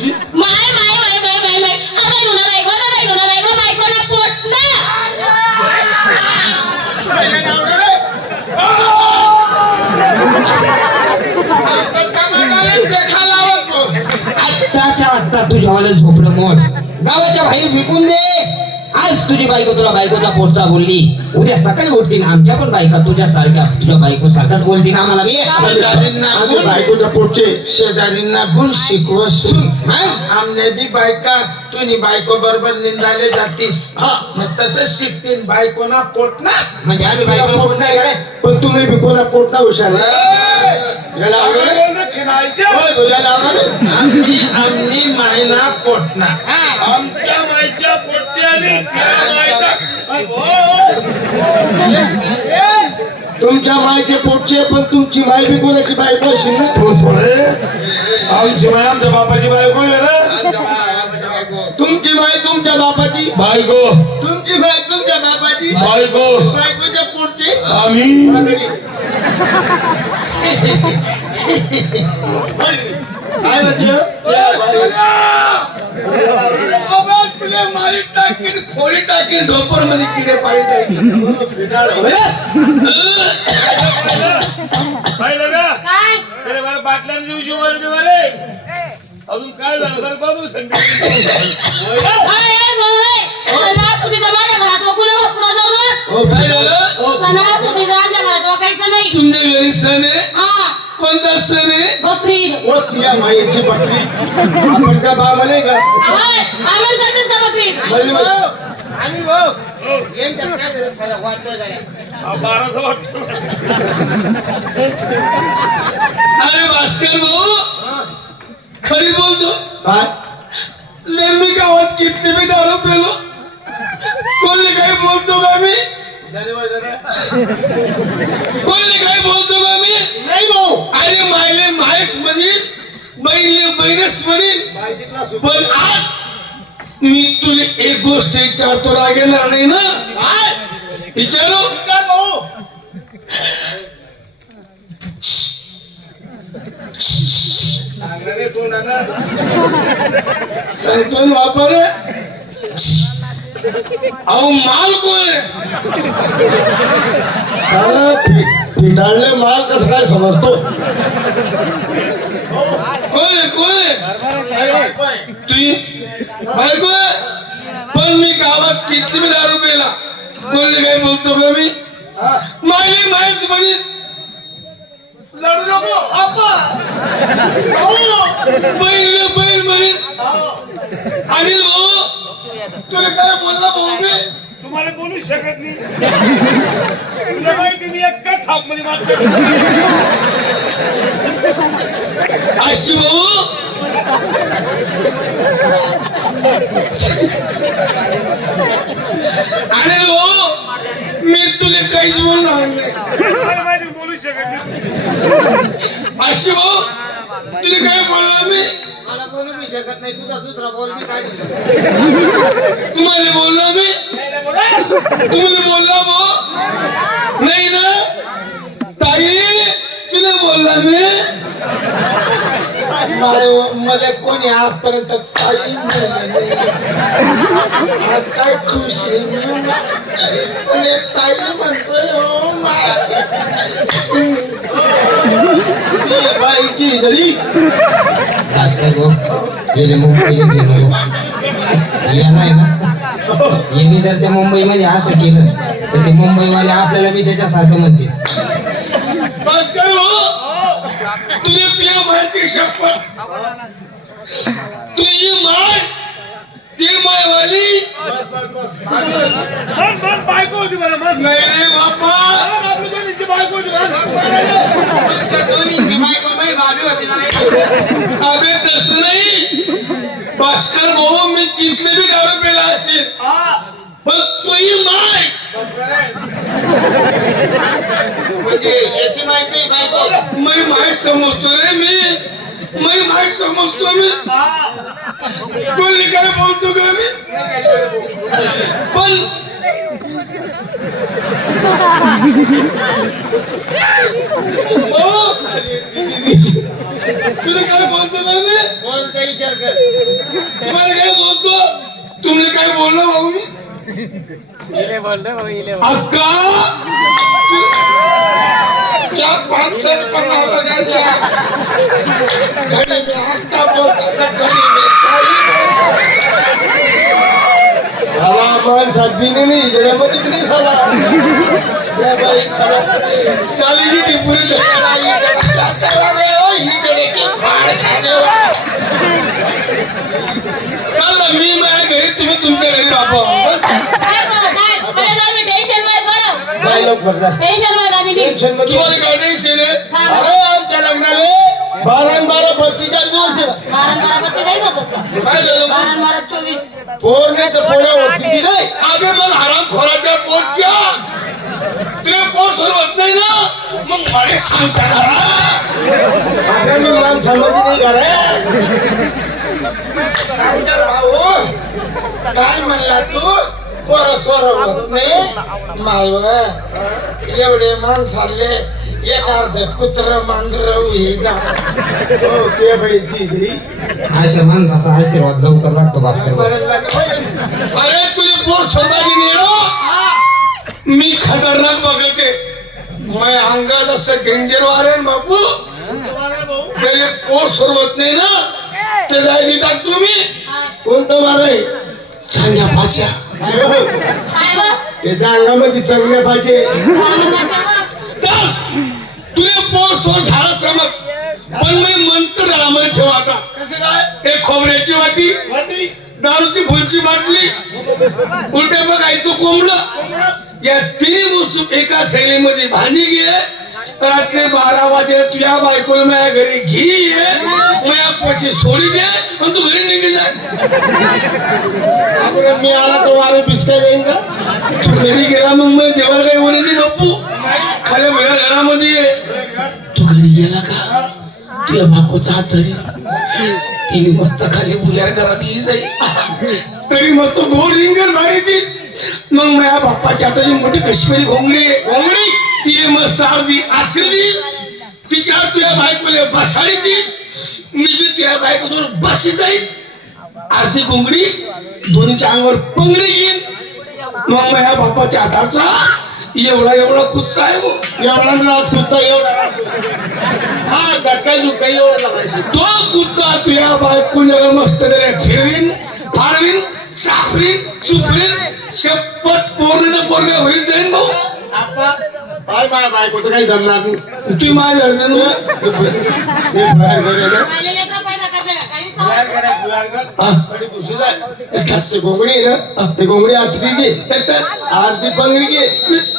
माय माय माय माय माय माय. आता येऊ बायको आता येऊ ना बायको बायको ना पोट ना आत्ताच्या आत्ता तुझ्यावाला झोपलं मोड. गावाच्या बाहेर विकून दे. आज तुझी बायको तुला बायकोचा पोटचा बोलली. उद्या सकाळी उठतील आमच्या पण बायका तुझ्या सारख्या तुझ्या बायको सारखाच बोलतील आम्हाला. बायकोच्या पोटचे. शेजारींना गुण शिकव सुन आमने बी बायका तुनी बायको बरोबर निंदाले जातीस. मग तसंच शिकतील बायको ना पोट ना म्हणजे आम्ही बायकोला पोट नाही करे पण तुम्ही बिकोला पोट ना हुशार याला आवडलं? होय, ना आमच्या माईच्या पोटचे आणि त्या माईचा तुमच्या मायचे पोटचे पण तुमची माय बी कोणाची बायको असेल ना? हो सोडे आमची माय आमच्या बापाची बायको आहे रे? तुमची माय तुमच्या बापाची? बायको. तुमची माय तुमच्या बापाची? बायको. बायकोच्या पोटचे आम्ही. काय म्हणते? तुला मारी टाकीन थोडी टाकीन ढोपरमध्ये किडे पाणी टाकीन. पाहिलं का? काय? त्याला बरं बाटल्यांची विषय वर बरे. अजून काय झालं? जाऊ नका. हो तुमच्या घरी सण आहे? हा. कोणता सण आहे? बकरीद ओ तुझ्या बकरी. आपण का बा म्हणे का आणि भाऊ बाराचा वाटतो अरे भास्कर भाऊ खरी बोलतो. काय? जर मी गावात किती मी दारू पेलो कोणी काही बोलतो का मी? कोणी काही बोलतो का मी? नाही भाऊ. अरे मायले मायस म्हणील बहिणले बहिणस म्हणील पण आज मी तुला एक गोष्ट विचारतो राग येणार नाही ना? विचारू? काय भाऊ. सांगणारे तोंडानं सांगतो ना वापर अहो माल कोण माल कसं काय समजतो? कोण कोण तुझी बायको? पण मी गावात किती मी दारू पेला कोणी काही बोलतो का मी? मायली मायच म्हणे लढू नको आपा बैल बैल म्हणे अनिल भाऊ तुला काय बोलला भाऊ मी? तुम्हाला बोलू शकत नाही. तुला माहिती मी एका थापमध्ये मारतो अशी भाऊ अनिल भाऊ मी तुला काहीच बोलणार नाही. मी बोलू शकत अशी भाऊ तुला काय बोलला मी? मला बोलू बी शकत नाही तुझा दुसरा बोल बी काढ तुम्हाला बोलला मी? तुम्ही बोलला भाऊ नाही ना? ताई तुला बोलला मी? मला कोणी आजपर्यंत काही नाही. आज काय खुश आहे मी. ताई म्हणतोय हो बाईची गली गेले मुंबई नाही ना यांनी जर त्या मुंबईमध्ये असं केलं तर ते मुंबईवाले आपल्याला बी त्याच्यासारखं म्हणतील तुला तुझ्या माहिती शपथ तुझी माय ती मायवाली बायको होती नाही बापा दोन्हीची बायको होती मन. अबे तसं नाही. भास्कर भाऊ मी कितले बी दारू पेला असेल. पण माय. म्हणजे याची माहिती बायको. मी माय समजतो रे मी. मी माहीत समजतो मी. कोण निकाल बोलतो का मी? पण हो. तुला काय बोलतो का मी? बोलता विचार कर. तुम्हाला काय बोलतो? तुम्ही काय बोललो भाऊ मी? बोललो. अक्का! क्या पाचट पन्ना लगायच्या घडी में अक्का बोलता घडी में ताई हवा मन सातवीने नाही जगामध्ये किती झाला त्या बाई झाला. साली की टिपुरी धरायला ये क्या करा रे ओ ही जडे की फाड खाणे चल मी माझ्या घरी तुम्ही तुमच्या घरी बस काय काय? मी टेन्शनमध्ये बरं. काय. टेन्शनमध्ये तुम्हाला आहे सांगा. अरे आमच्या लग्नाले बारा आणि बारा बत्तीचार दिवस आहे. बारा बारा बत्तेचाळीस होतंच का? काय झालं? बारा आणि बारा चोवीस. पोर नाही तर पोरा होती नाही अबे मग हराम खोराच्या पोटच्या. तुला पोट सोडवत नाही ना? मग मला सांगता आता मी मान समजली नाही का रे भाऊ? काय म्हणला तू? पोर सोर होत नाही. माय एवढे माणसाले एक अर्ध कुत्र मांजर जा. हो. अशा माणसाचा आशीर्वाद लवकर लागतो भास्कर. अरे तुझे पोर सोडायची नेलो मी खतरनाक बघते. मैं अंगात असं डेंजर वारेन बापू. त्याने पोर सोडवत नाही ना. ते जायची टाक तुम्ही. कोणतं बार आहे? चांगल्या पाच्या काय? त्याच्या अंगामध्ये चांगले पाहिजे. माझ्या. चल तुझे पोर सोड झालं समज पण मी मंत्र रामायण ठेवा आता. कसं काय? एक खोबऱ्याची वाटी वाटी? दारूची फुलची बाटली उलट्या बघायचं कोंबड. या तीन वस्तू एका थैलीमध्ये भांडी घे रात्री बारा वाजे तुझ्या बायकोला माझ्या घरी घी. ये माझ्या पैसे सोडी दे आणि तू घरी निघे जाय आपण मी आला तो वारे बिस्काय जाईन का? तू घरी गेला मग मग देवाला काही बोलत नाही बापू. खाली वेळा घरामध्ये. तू घरी गेला का? तुझ्या बायकोचा हात धरी. तिने मस्त खाली बुयार घरात ये जाईल तरी मस्त गोड रिंगण भारी ती. मग माझ्या बाप्पाच्या हाताची मोठी काश्मीरी घोंगडी. घोंगडी? तिने मस्त अर्धी आखरी देईल तिच्या तुझ्या बायकोला बसाडी देईल मी बी तुझ्या बायकोजवळ बशी जाईल अर्धी घोंगडी दोन्हीच्या अंगावर पंगडी घेईन. मग माझ्या बापाच्या हाताचा एवढा एवढा कुच्चा आहे वो. एवढा रात कुत्ता एवढा हा झटका झुटका एवढा तो कुच्चा तुझ्या बायकोच्या मस्त त्याला फिरवीन फाडवीन साफरीन चुपरीन शपथ पोरणे पोरणे होईल जाईन भाऊ. काय माझ्या बायकोचं काही जमणार नाही. तुम्ही माझ्या घरी ना ते बाहेर गेला, बाहेर गेला. हा. थोडी दुसरी जाय. ते घोंगडी आहे ना ते घोंगडी आतली घे. एकटाच आरती पंगडी घे.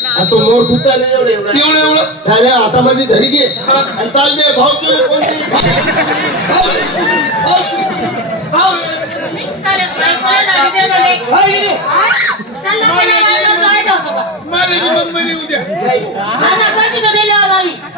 आणि तो मोर ना एवढा एवढा. एवढं एवढं. त्याने हातामध्ये धरी घे. आणि चाल दे भाऊ तुझे कोणती? नाही, चालेल. बायकोला माझ्या मम्मीने उद्या